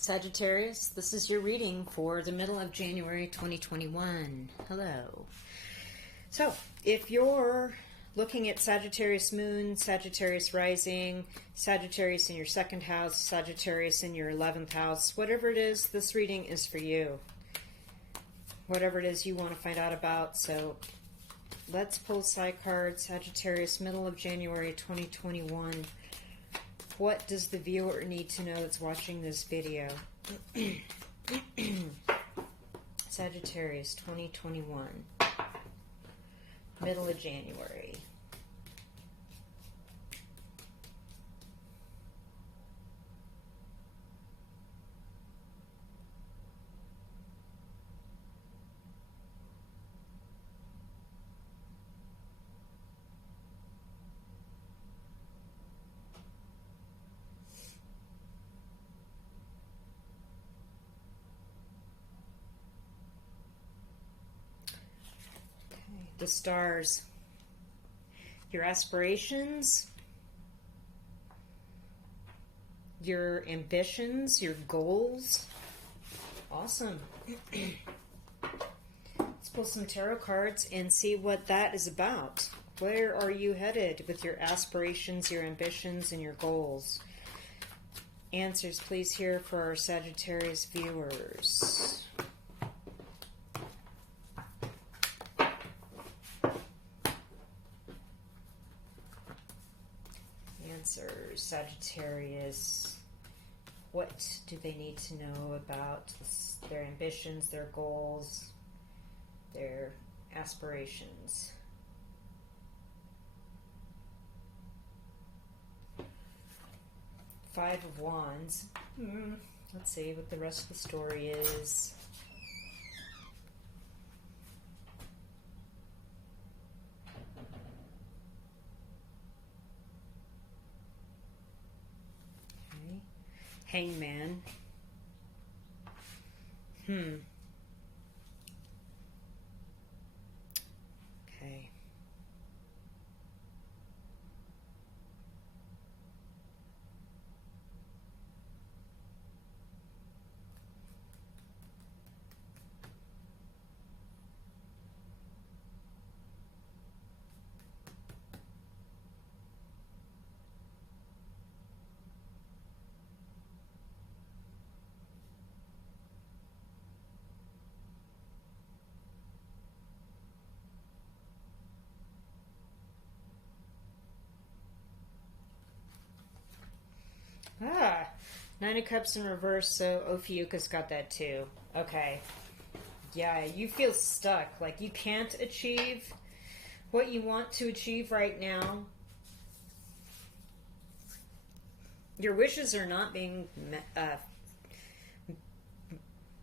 Sagittarius, this is your reading for the middle of January 2021. Hello. So, if you're looking at Sagittarius moon, Sagittarius rising, Sagittarius in your second house, Sagittarius in your 11th house, whatever it is, this reading is for you. Whatever it is you want to find out about. So, let's pull side cards. Sagittarius, middle of January 2021. What does the viewer need to know that's watching this video? Sagittarius 2021, middle of January. The stars, your aspirations, your ambitions, your goals. Awesome. Let's pull some tarot cards and see what that is about. Where are you headed with your aspirations, your ambitions, and your goals? Answers, please, here for our Sagittarius viewers. Sagittarius, what do they need to know about their ambitions, their goals, their aspirations? Five of Wands. Let's see what the rest of the story is. Hangman. Okay. Nine of Cups in reverse, so Ophiuchus got that too. Okay. Yeah, you feel stuck. Like you can't achieve what you want to achieve right now. Your wishes are not being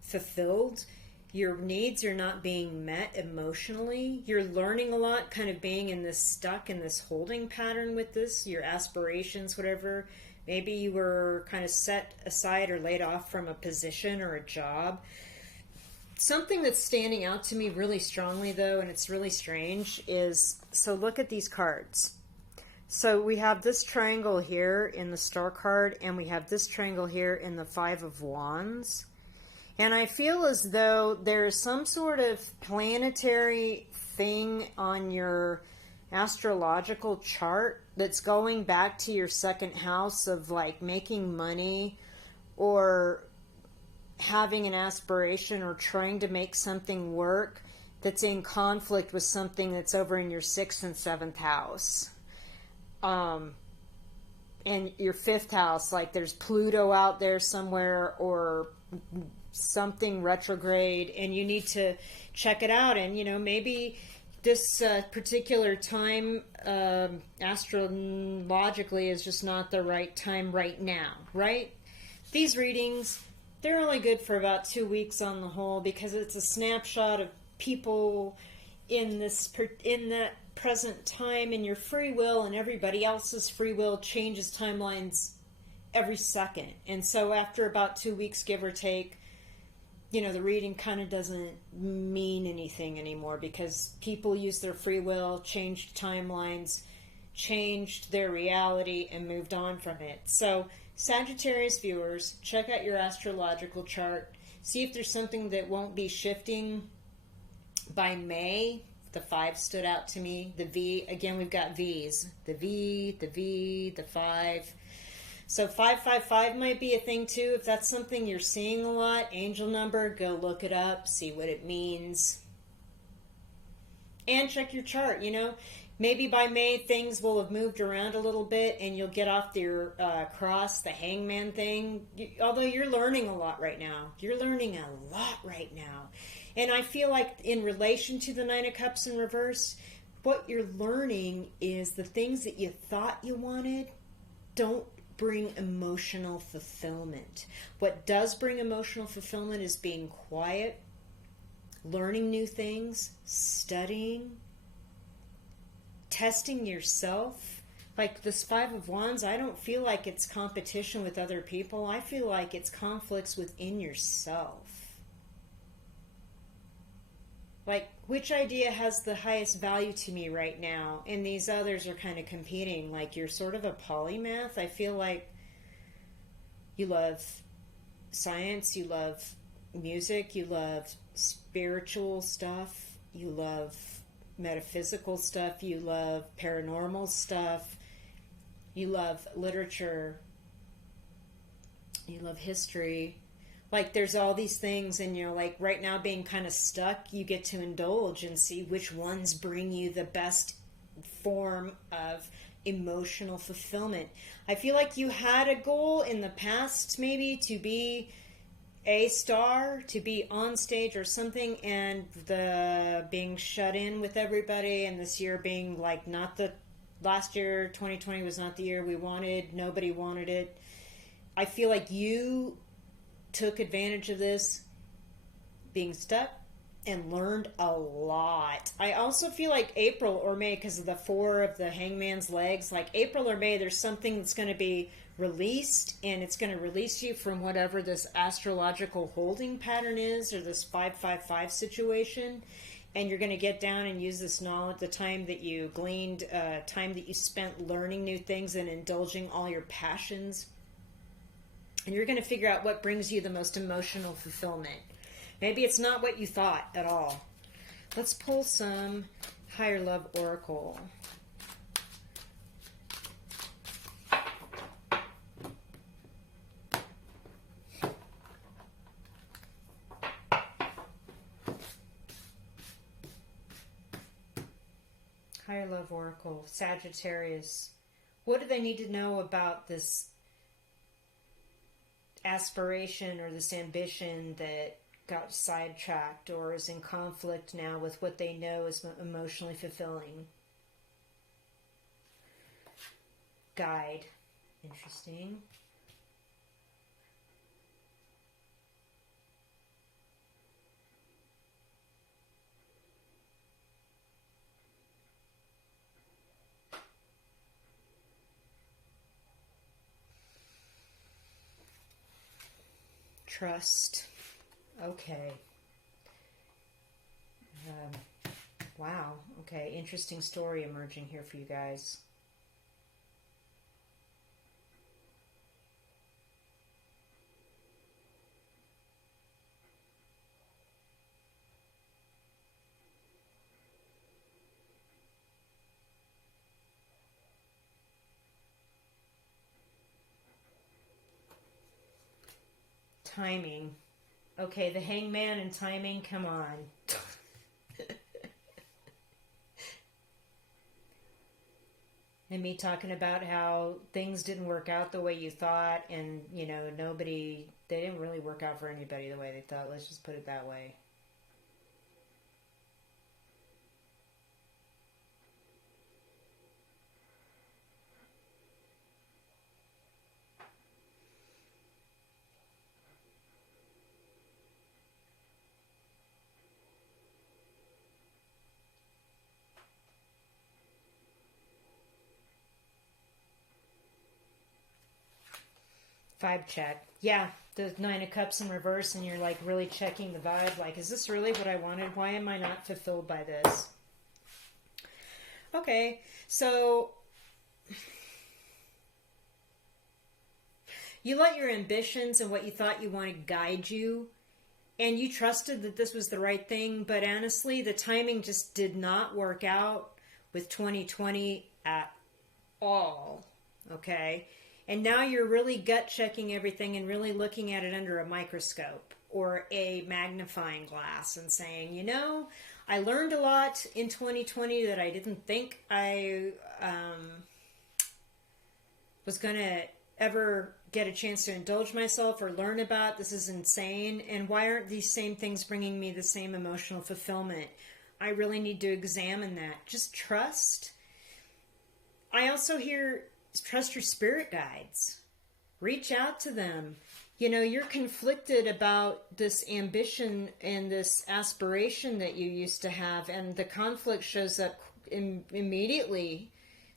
fulfilled. Your needs are not being met emotionally. You're learning a lot, kind of being in this stuck in this holding pattern with this, your aspirations, whatever. Maybe you were kind of set aside or laid off from a position or a job. Something that's standing out to me really strongly, though, and it's really strange, is, so look at these cards. So we have this triangle here in the Star card, and we have this triangle here in the Five of Wands. And I feel as though there's some sort of planetary thing on your astrological chart that's going back to your second house of like making money or having an aspiration or trying to make something work that's in conflict with something that's over in your 6th and 7th house. And your 5th house, like there's Pluto out there somewhere or something retrograde and you need to check it out. And, you know, maybe this particular time astrologically is just not the right time right now, right? These readings, they're only good for about 2 weeks on the whole because it's a snapshot of people in that present time, and your free will and everybody else's free will changes timelines every second. And so after about 2 weeks, give or take, you know, the reading kind of doesn't mean anything anymore because people use their free will, changed timelines, changed their reality, and moved on from it. So Sagittarius viewers, check out your astrological chart. See if there's something that won't be shifting by May. The 5 stood out to me. The V, again, we've got V's. The V, the 5. So 555 might be a thing too. If that's something you're seeing a lot, angel number, go look it up, see what it means. And check your chart, you know. Maybe by May things will have moved around a little bit and you'll get off your cross, the hangman thing. Although you're learning a lot right now. You're learning a lot right now. And I feel like in relation to the Nine of Cups in reverse, what you're learning is the things that you thought you wanted don't bring emotional fulfillment. What does bring emotional fulfillment is being quiet, learning new things, studying, testing yourself. Like this 5 of Wands, I don't feel like it's competition with other people. I feel like it's conflicts within yourself. Like, which idea has the highest value to me right now? And these others are kind of competing. Like, you're sort of a polymath. I feel like you love science, you love music, you love spiritual stuff, you love metaphysical stuff, you love paranormal stuff, you love literature, you love history. Like, there's all these things, and you're like, right now being kind of stuck, you get to indulge and see which ones bring you the best form of emotional fulfillment. I feel like you had a goal in the past, maybe, to be a star, to be on stage or something, and the being shut in with everybody, and this year being like not the last year, 2020 was not the year we wanted, nobody wanted it. I feel like you took advantage of this being stuck and learned a lot. I also feel like April or May, because of the 4 of the hangman's legs, like April or May, there's something that's going to be released, and it's going to release you from whatever this astrological holding pattern is, or this 555 situation, and you're going to get down and use this knowledge, the time that you gleaned, time that you spent learning new things and indulging all your passions, and you're going to figure out what brings you the most emotional fulfillment. Maybe it's not what you thought at all. Let's pull some Higher Love Oracle. Higher Love Oracle, Sagittarius. What do they need to know about this aspiration or this ambition that got sidetracked or is in conflict now with what they know is emotionally fulfilling? Guide. Interesting. Trust. Okay. Wow. Okay. Interesting story emerging here for you guys. Timing. Okay, the hangman and timing, come on. And me talking about how things didn't work out the way you thought, and, you know, they didn't really work out for anybody the way they thought. Let's just put it that way. Vibe check. Yeah, the 9 of Cups in reverse, and you're like really checking the vibe. Like, is this really what I wanted? Why am I not fulfilled by this? Okay, so You let your ambitions and what you thought you wanted guide you, and you trusted that this was the right thing, but honestly, the timing just did not work out with 2020 at all, okay? And now you're really gut checking everything and really looking at it under a microscope or a magnifying glass and saying, you know, I learned a lot in 2020 that I didn't think I was going to ever get a chance to indulge myself or learn about. This is insane. And why aren't these same things bringing me the same emotional fulfillment? I really need to examine that. Just trust. I also hear trust your spirit guides. Reach out to them. You know, you're conflicted about this ambition and this aspiration that you used to have, and the conflict shows up immediately.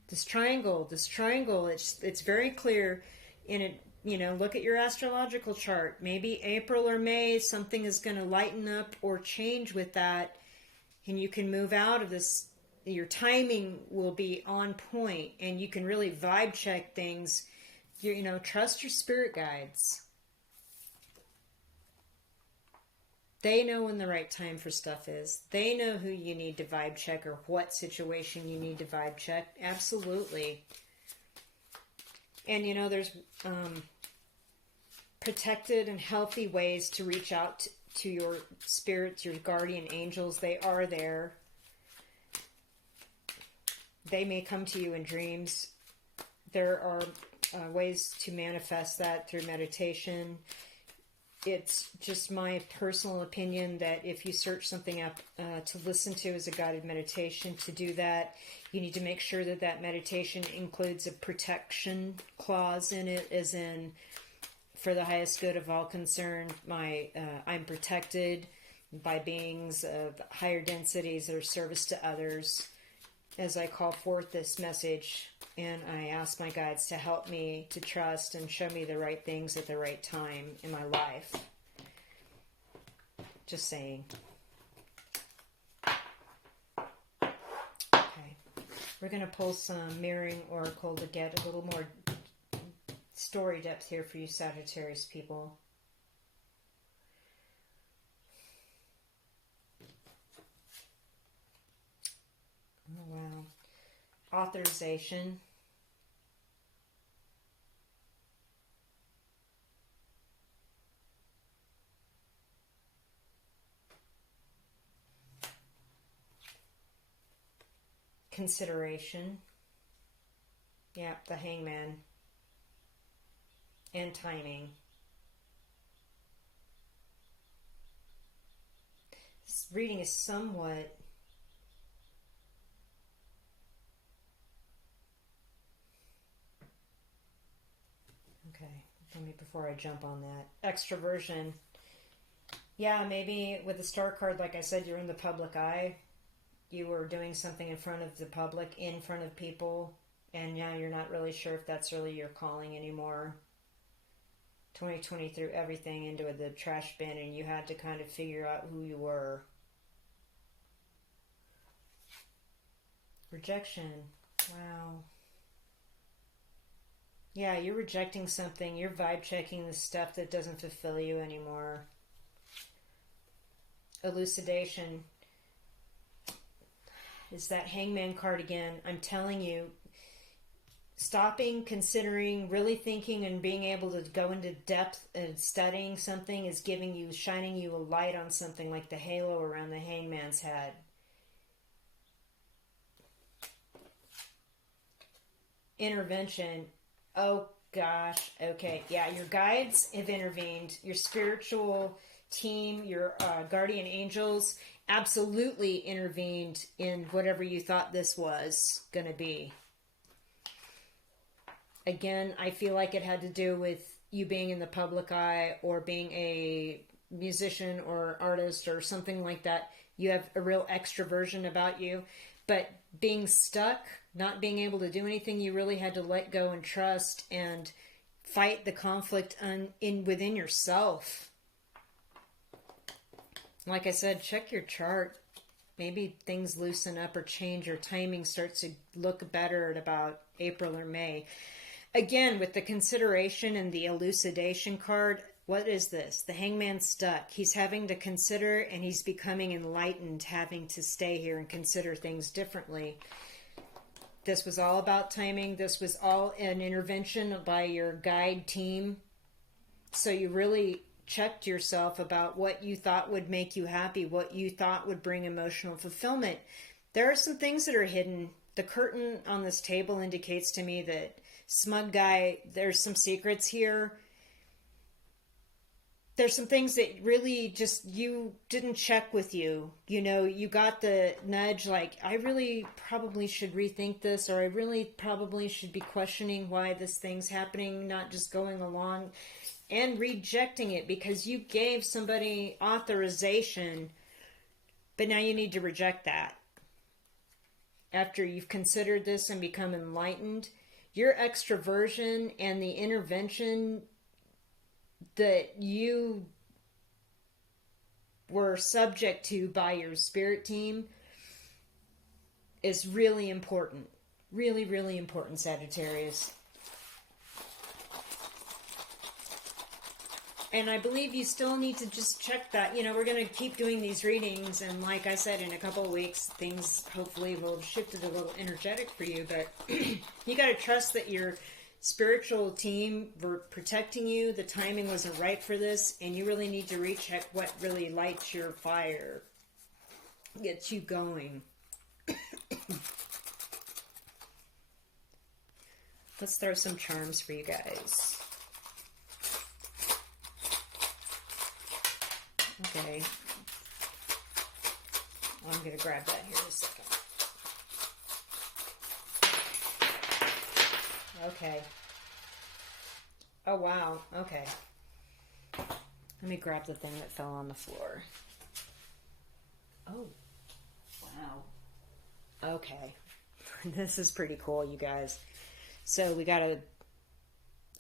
This triangle, it's very clear in it. You know, look at your astrological chart. Maybe April or May, something is going to lighten up or change with that, and you can move out of this. Your timing will be on point, and you can really vibe check things. You know, trust your spirit guides. They know when the right time for stuff is. They know who you need to vibe check or what situation you need to vibe check. Absolutely. And you know, there's protected and healthy ways to reach out to your spirits, your guardian angels. They are there. They may come to you in dreams. There are ways to manifest that through meditation. It's just my personal opinion that if you search something up to listen to as a guided meditation, to do that, you need to make sure that that meditation includes a protection clause in it, as in, for the highest good of all concerned, I'm protected by beings of higher densities that are service to others, as I call forth this message, and I ask my guides to help me to trust and show me the right things at the right time in my life. Just saying. Okay. We're going to pull some mirroring oracle to get a little more story depth here for you Sagittarius people. Oh, wow. Authorization. Consideration. Yeah, the hangman. And timing. This reading is somewhat before I jump on that. Extroversion. Yeah, maybe with the star card, like I said, you're in the public eye. You were doing something in front of the public, in front of people, and now you're not really sure if that's really your calling anymore. 2020 threw everything into the trash bin, and you had to kind of figure out who you were. Rejection. Wow. Yeah, you're rejecting something. You're vibe checking the stuff that doesn't fulfill you anymore. Elucidation. Is that hangman card again. I'm telling you, stopping, considering, really thinking, and being able to go into depth and studying something is giving you, shining you a light on something, like the halo around the hangman's head. Intervention. Oh gosh. Okay. Yeah, your guides have intervened. Your spiritual team, your guardian angels absolutely intervened in whatever you thought this was going to be. Again, I feel like it had to do with you being in the public eye or being a musician or artist or something like that. You have a real extroversion about you, but being stuck, not being able to do anything, you really had to let go and trust and fight the conflict within yourself. Like I said, check your chart. Maybe things loosen up or change, or timing starts to look better at about April or May. Again, with the consideration and the elucidation card, what is this? The Hangman's stuck. He's having to consider, and he's becoming enlightened, having to stay here and consider things differently. This was all about timing. This was all an intervention by your guide team. So you really checked yourself about what you thought would make you happy, what you thought would bring emotional fulfillment. There are some things that are hidden. The curtain on this table indicates to me that smug guy, there's some secrets here. There's some things that really just you didn't check with you. You know, you got the nudge like, I really probably should rethink this, or I really probably should be questioning why this thing's happening, not just going along and rejecting it because you gave somebody authorization, but now you need to reject that. After you've considered this and become enlightened, your extroversion and the intervention that you were subject to by your spirit team is really important. Really, really important, Sagittarius. And I believe you still need to just check that. You know, we're going to keep doing these readings. And like I said, in a couple of weeks, things hopefully will have shifted a little energetic for you. But you got to trust that your spiritual team were protecting you. The timing wasn't right for this. And you really need to recheck what really lights your fire. Gets you going. Let's throw some charms for you guys. Okay. I'm going to grab that here in a second. Okay. Oh, wow. Okay. Let me grab the thing that fell on the floor. Oh. Wow. Okay. This is pretty cool, you guys. So we got a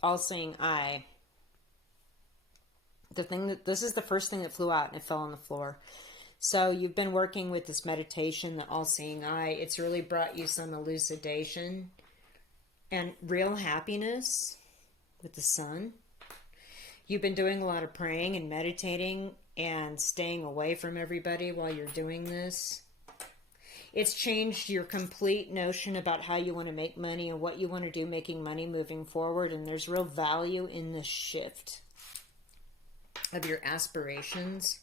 all-seeing eye. This is the first thing that flew out and it fell on the floor. So you've been working with this meditation, the all-seeing eye. It's really brought you some elucidation and real happiness with the sun. You've been doing a lot of praying and meditating and staying away from everybody while you're doing this. It's changed your complete notion about how you want to make money and what you want to do making money moving forward. And there's real value in this shift of your aspirations.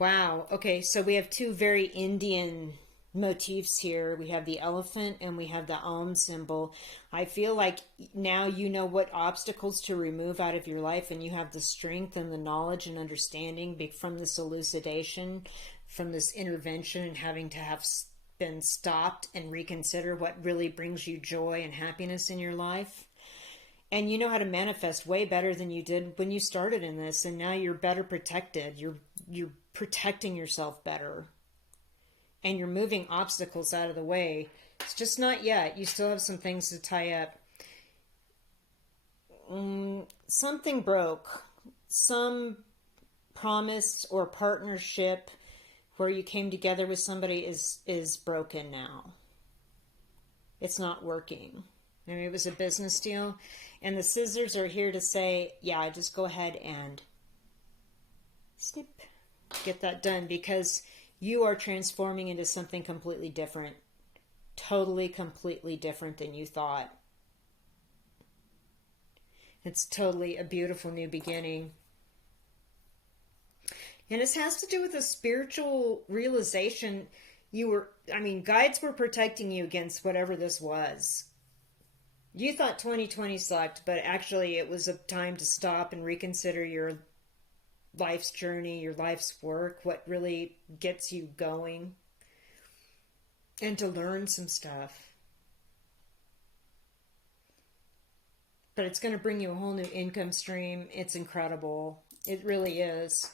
Wow. Okay, so we have two very Indian motifs here. We have the elephant and we have the Om symbol. I feel like now you know what obstacles to remove out of your life, and you have the strength and the knowledge and understanding from this elucidation, from this intervention, and having to have been stopped and reconsider what really brings you joy and happiness in your life. And you know how to manifest way better than you did when you started in this. And now you're better protected. You're protecting yourself better. And you're moving obstacles out of the way. It's just not yet. You still have some things to tie up. Something broke. Some promise or partnership where you came together with somebody is broken now. It's not working. I mean, it was a business deal. And the scissors are here to say, yeah, just go ahead and snip, get that done, because you are transforming into something completely different. Totally, completely different than you thought. It's totally a beautiful new beginning. And this has to do with a spiritual realization. Guides were protecting you against whatever this was. You thought 2020 sucked, but actually it was a time to stop and reconsider your life's journey, your life's work, what really gets you going, and to learn some stuff. But it's going to bring you a whole new income stream. It's incredible. It really is.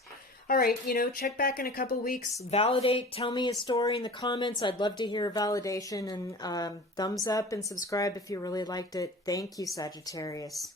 All right, check back in a couple weeks. Validate. Tell me a story in the comments. I'd love to hear a validation, and thumbs up and subscribe if you really liked it. Thank you, Sagittarius.